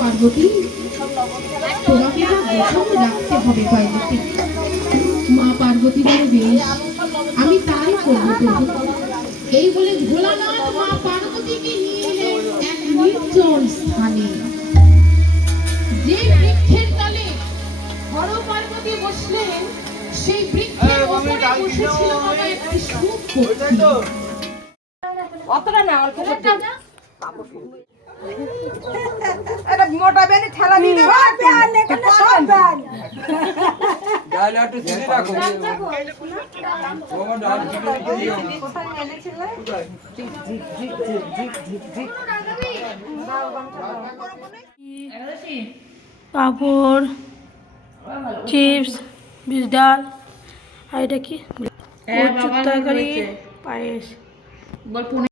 পার্বতী, তোমাকে না গোপনে রাখতে হবে পার্বতী। মা পার্বতী বলে বেশ, আমি তাই করবো প্রভু। এই বলে ভোলানাথ মা পার্বতীকে নিয়ে এলেন এক নির্জন স্থানে। যে বৃক্ষের তলে হর পার্বতী বসলেন, সেই বৃক্ষের উপরে বসেছিল বাবা একটি সুপক্ষী। অতটা না, অল্প করে না। এটা মোটা বেনি ঠেলা দিতে হবে। এখানে সব ব্যান। ডাল একটু ছেড়ে রাখো। ওমা ডাল ছেড়ে দিও। কোথায় এনেছিলে? পাঁপড়, চিপস, বিষ ডাল, আর এটা কি তরকারি, পায়েস।